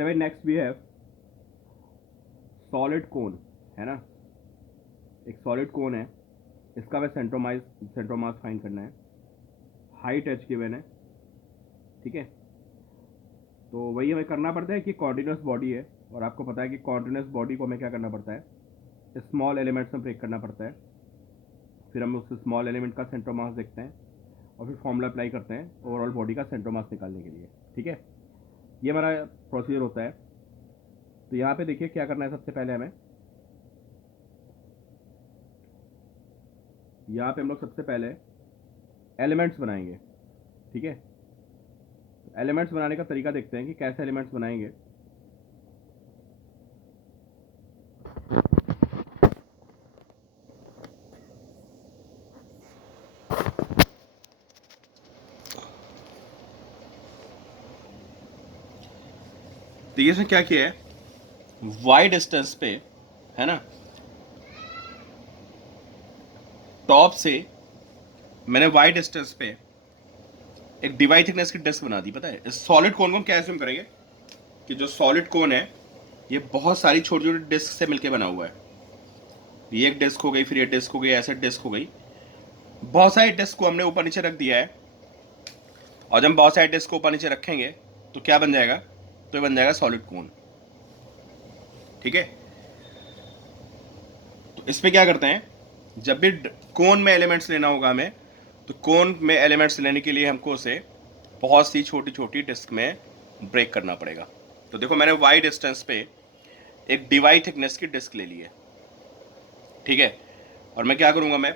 इससे भाई next we have solid cone, है ना। एक सॉलिड कोन है, इसका हमें सेंट्रोमास फाइंड करना है। हाइट एच गिवन है, ठीक है। तो वही हमें करना पड़ता है कि कॉन्टिन्यूस बॉडी है, और आपको पता है कि कॉन्टिन्यूस बॉडी को हमें क्या करना पड़ता है, स्मॉल एलिमेंट्स में ब्रेक करना पड़ता है। फिर हम उस स्मॉल एलिमेंट का सेंट्रोमास देखते हैं और फिर फॉर्मूला अप्लाई करते हैं ओवरऑल बॉडी का सेंट्रोमास निकालने के लिए, ठीक है। ये हमारा प्रोसीजर होता है। तो यहाँ पे देखिए क्या करना है। सबसे पहले हमें यहाँ पे हम लोग सबसे पहले एलिमेंट्स बनाएंगे, ठीक है। एलिमेंट्स बनाने का तरीका देखते हैं कि कैसे एलिमेंट्स बनाएंगे। देखिए इसमें क्या किया है, वाई डिस्टेंस पे, है ना, टॉप से मैंने वाई डिस्टेंस पे एक डिवाई थिकनेस की डिस्क बना दी। पता है इस सॉलिड कोन को हम क्या एज्यूम करेंगे कि जो सॉलिड कोन है ये बहुत सारी छोटी छोटी डिस्क से मिलकर बना हुआ है। ये एक डिस्क हो गई, फिर ये डिस्क हो गई, ऐसे डिस्क हो गई। बहुत सारी डिस्क को हमने ऊपर नीचे रख दिया है, और जब हम बहुत सारी डिस्क को ऊपर नीचे रखेंगे तो क्या बन जाएगा, तो ये बन जाएगा सॉलिड कोन, ठीक है। तो इस पे क्या करते हैं, जब भी कोन में एलिमेंट्स लेना होगा हमें, तो कोन में एलिमेंट्स लेने के लिए हमको उसे बहुत सी छोटी छोटी डिस्क में ब्रेक करना पड़ेगा। तो देखो मैंने वाई डिस्टेंस पे एक डिवाई थिकनेस की डिस्क ले ली है, ठीक है। और मैं क्या करूंगा, मैं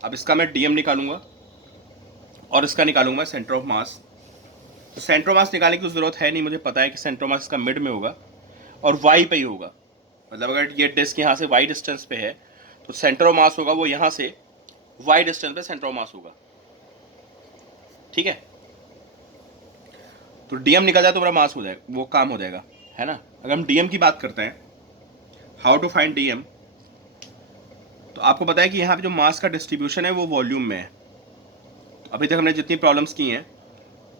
अब इसका मैं डीएम निकालूंगा और इसका निकालूंगा मैं सेंटर ऑफ मास। तो सेंटर ऑफ मास निकालने की जरूरत है नहीं, मुझे पता है कि सेंटर ऑफ मास इसका मिड में होगा और वाई पे ही होगा। मतलब अगर ये डिस्क यहाँ से वाई डिस्टेंस पे है तो सेंटर ऑफ मास होगा वो यहाँ से वाई डिस्टेंस पे सेंटर ऑफ मास होगा, ठीक है। तो डीएम निकल जाए तो मेरा मास हो जाएगा, वो काम हो जाएगा, है ना। अगर हम डीएम की बात करते हैं, हाउ टू फाइंड डीएम, तो आपको पता है कि यहाँ पे जो मास का डिस्ट्रीब्यूशन है वो वॉल्यूम में है। तो अभी तक हमने जितनी प्रॉब्लम्स की हैं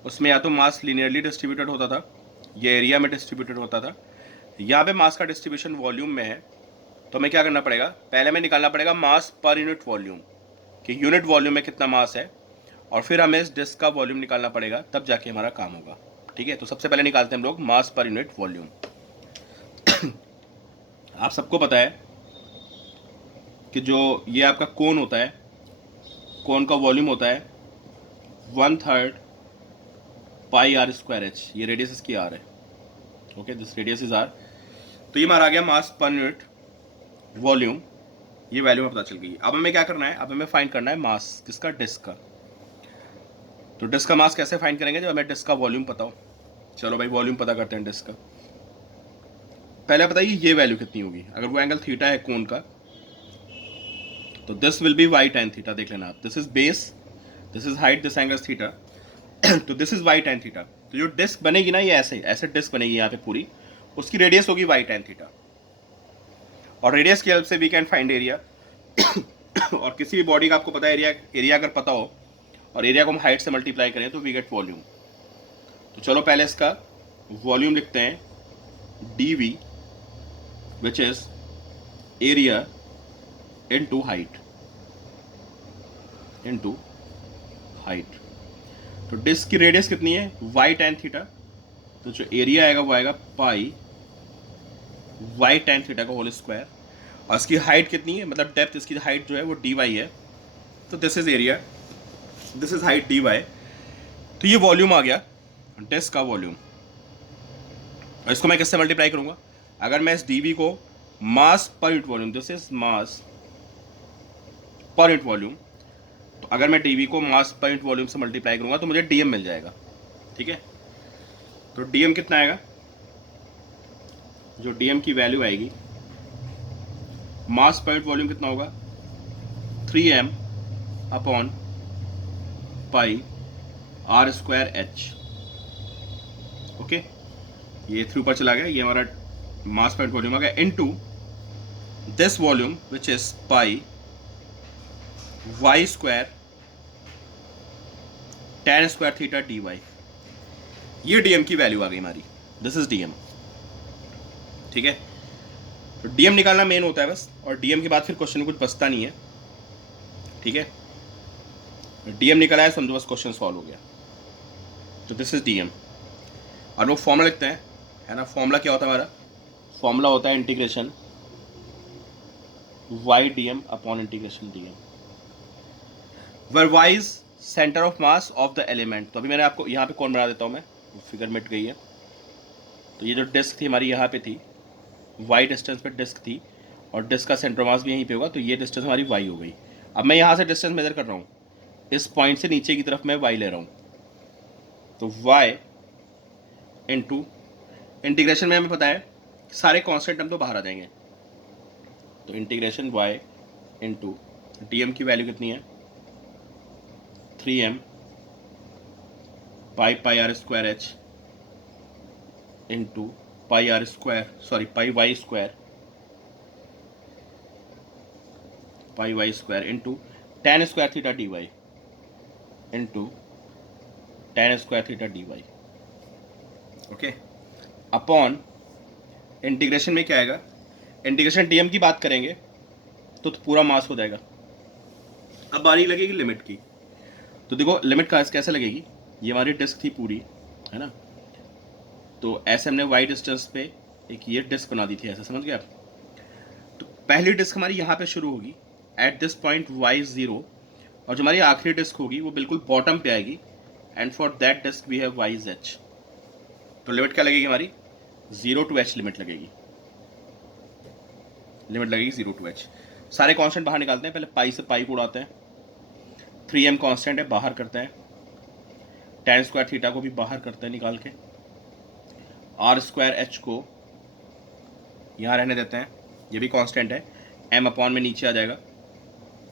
उसमें या तो मास लिनियरली डिस्ट्रीब्यूटेड होता था, ये एरिया में डिस्ट्रीब्यूटेड होता था। यहाँ पे मास का डिस्ट्रीब्यूशन वॉल्यूम में है, तो हमें क्या करना पड़ेगा, पहले हमें निकालना पड़ेगा मास पर यूनिट वॉल्यूम, कि यूनिट वॉल्यूम में कितना मास है, और फिर हमें इस डिस्क का वॉल्यूम निकालना पड़ेगा, तब जाके हमारा काम होगा, ठीक है। तो सबसे पहले निकालते हैं हम लोग मास पर यूनिट वॉल्यूम। आप सबको पता है कि जो ये आपका कोन होता है, कोन का वॉल्यूम होता है 1/3 पाई आर स्क्वायर एच, ये रेडियस इसकी आर है, okay, this radius is r. तो ये हमारा आ गया मास पर यूनिट वॉल्यूम, ये वैल्यू हमें पता चल गई। अब हमें क्या करना है, अब हमें फाइंड करना है मास किसका, डिस्क का। तो डिस्क का मास कैसे फाइंड करेंगे, जब हमें डिस्क का वॉल्यूम पता हो। चलो भाई वॉल्यूम पता करते हैं डिस्क का। पहले बताइए ये वैल्यू कितनी होगी, अगर वो एंगल थीटा है कोन का, तो this will be y tan theta. देख लेना आप, this is base, this is height, this angle theta, तो this is y tan theta. तो जो डिस्क बनेगी ना, ये ऐसे ऐसे डिस्क बनेगी यहाँ पे पूरी, उसकी रेडियस होगी वाई tan थीटा, और रेडियस की हेल्प से वी कैन फाइंड एरिया। और किसी भी बॉडी का आपको पता है एरिया अगर पता हो और एरिया को हम हाइट से मल्टीप्लाई करें तो वी गेट वॉल्यूम। तो चलो पहले इसका वॉल्यूम लिखते हैं, d v which is area into height, तो डिस्क की रेडियस कितनी है, वाई tan थीटा, तो जो एरिया आएगा वो आएगा पाई वाई tan थीटा का होल स्क्वायर, और इसकी हाइट कितनी है, मतलब डेप्थ, इसकी हाइट जो है वो डी वाई है, तो this is area, this is height d y. तो ये वॉल्यूम आ गया डिस्क का वॉल्यूम। और इसको मैं किससे मल्टीप्लाई करूंगा, अगर मैं इस डी को mass per unit volume, this is mass per unit volume, तो अगर मैं डी को मास पर यूनिट वॉल्यूम से मल्टीप्लाई करूंगा तो मुझे डीएम मिल जाएगा, ठीक है। तो डीएम कितना आएगा, जो डीएम की वैल्यू आएगी, मास पर यूनिट वॉल्यूम कितना होगा, 3m upon pi r square h, okay. ये 3 ऊपर चला गया, ये हमारा मास पर यूनिट वॉल्यूम आ गया, into this volume which is pi y square tan square theta d y. ये डीएम की वैल्यू आ गई हमारी, दिस इज डीएम। ठीक है, तो डीएम निकालना मेन होता है बस, और डीएम के बाद फिर क्वेश्चन में कुछ बचता नहीं है। ठीक है, डीएम निकला है, समझो बस क्वेश्चन सॉल्व हो गया। तो दिस इज डीएम। और लोग फॉर्मूला लिखते हैं, है ना। फॉर्मूला क्या होता है हमारा? फॉर्मूला होता है integration y d m upon integration d m, where y is centre of mass of the element. तो अभी मैंने आपको यहाँ पे कौन बना देता हूँ मैं, फिगर मिट गई है। तो ये जो डिस्क थी हमारी यहाँ पे थी, वाई डिस्टेंस पे डिस्क थी, और डिस्क का सेंटर मास भी यहीं पे होगा, तो ये डिस्टेंस हमारी वाई हो गई। अब मैं यहाँ से डिस्टेंस मेजर कर रहा हूँ, इस पॉइंट से नीचे की तरफ मैं वाई ले रहा हूँ, तो वाई इंटू इंटीग्रेशन में हमें पता है सारे कांस्टेंट हम तो बाहर आ जाएंगे, तो इंटीग्रेशन वाई इंटू डी की वैल्यू कितनी है 3m pi pi r square h into pi r square sorry pi y square into tan square theta d y into tan square theta d y. Okay, upon integration में क्या आएगा, integration DM की बात करेंगे तो पूरा मास हो जाएगा। अब बारी लगेगी लिमिट की, तो देखो लिमिट कैसे लगेगी, ये हमारी डिस्क थी पूरी, है ना। तो ऐसे हमने वाई डिस्टेंस पे एक ये डिस्क बना दी थी, ऐसा समझ गए आप। तो पहली डिस्क हमारी यहाँ पे शुरू होगी एट दिस पॉइंट वाई 0, और जो हमारी आखिरी डिस्क होगी वो बिल्कुल बॉटम पे आएगी, and for that disc we have y is h. तो लिमिट क्या लगेगी हमारी 0 to h लिमिट लगेगी 0 to h। सारे कांस्टेंट बाहर निकालते हैं, पहले पाई से पाई को उड़ाते हैं, 3m कांस्टेंट है बाहर करते हैं, tan स्क्वायर थीटा को भी बाहर करते हैं निकाल के, r स्क्वायर h को यहाँ रहने देते हैं, ये भी कांस्टेंट है, m अपॉन में नीचे आ जाएगा।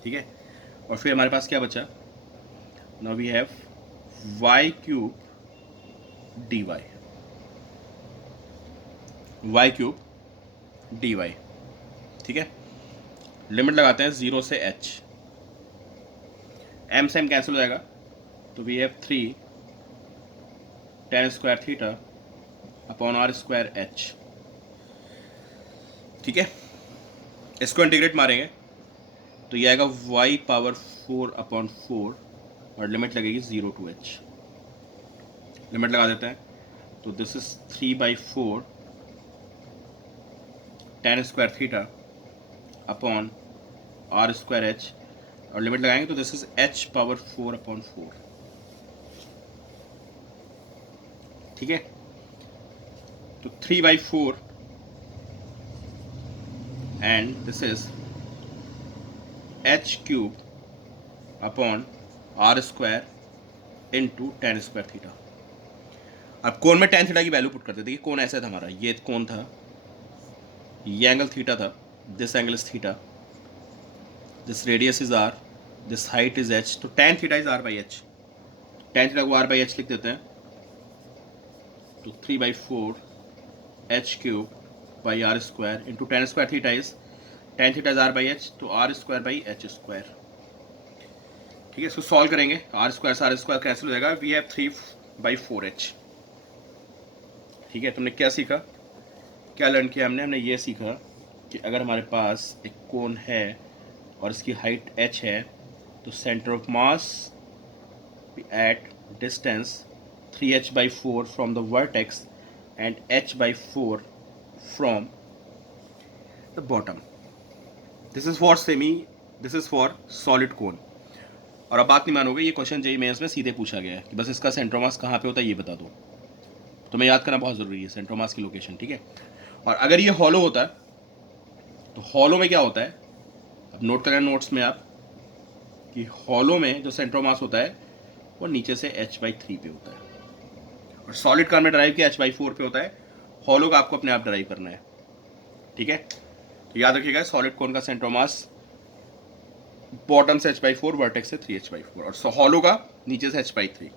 ठीक है, और फिर हमारे पास क्या बचा, now we have y cube dy, y cube dy। ठीक है, लिमिट लगाते हैं 0 से h, m से m कैंसिल हो जाएगा, तो we have 3 tan square theta upon r square h। ठीक है, इसको इंटीग्रेट मारेंगे तो ये आएगा y पावर 4 अपॉन 4, और लिमिट लगेगी 0 to h। लिमिट लगा देते हैं, तो this is 3/4 tan square theta upon r square h, और लिमिट लगाएंगे तो this is h power 4 upon 4। ठीक है, तो 3/4 and this is h cube upon r square into tan square theta. अब कोण में tan थीटा की वैल्यू पुट करते थे, कोण ऐसा था हमारा, ये कोण था, ये एंगल थीटा था, this angle is theta, this radius is r, this height is h, तो tan theta is r/h। tan theta को r/h लिख देते हैं, तो 3/4 h cube by r square into tan square theta is tan theta is r/h, तो r square by h square. ठीक है, इसको सॉल्व करेंगे, r स्क्वायर कैंसिल हो जाएगा, वी हैव 3/4h। ठीक है, तुमने क्या सीखा, क्या लर्न किया हमने ये सीखा कि अगर हमारे पास एक कोन है और इसकी हाइट h है, तो centre of mass at distance 3h/4 from the vertex and h/4 from the bottom. This is for solid कोन। और अब बात नहीं मानोगे, ये क्वेश्चन जेईई मेंस में सीधे पूछा गया है कि बस इसका सेंटर ऑफ मास कहाँ पे होता है ये बता दो। तुम्हें याद करना बहुत ज़रूरी है सेंटर ऑफ मास की लोकेशन। ठीक है, और अगर ये हॉलो होता है तो हॉलो में क्या होता है, अब नोट करना नोट्स में आप कि हॉलो में जो सेंटर ऑफ मास होता है वो नीचे से h/3 पे होता है, और सॉलिड का हमने ड्राइव किया h/4 पे होता है, हॉलो का आपको अपने आप ड्राइव करना है। ठीक है, तो याद रखिएगा सॉलिड कोन का सेंटर ऑफ मास बॉटम से h/4, वर्टेक्स से 3h/4, और हॉलो का नीचे से h/3।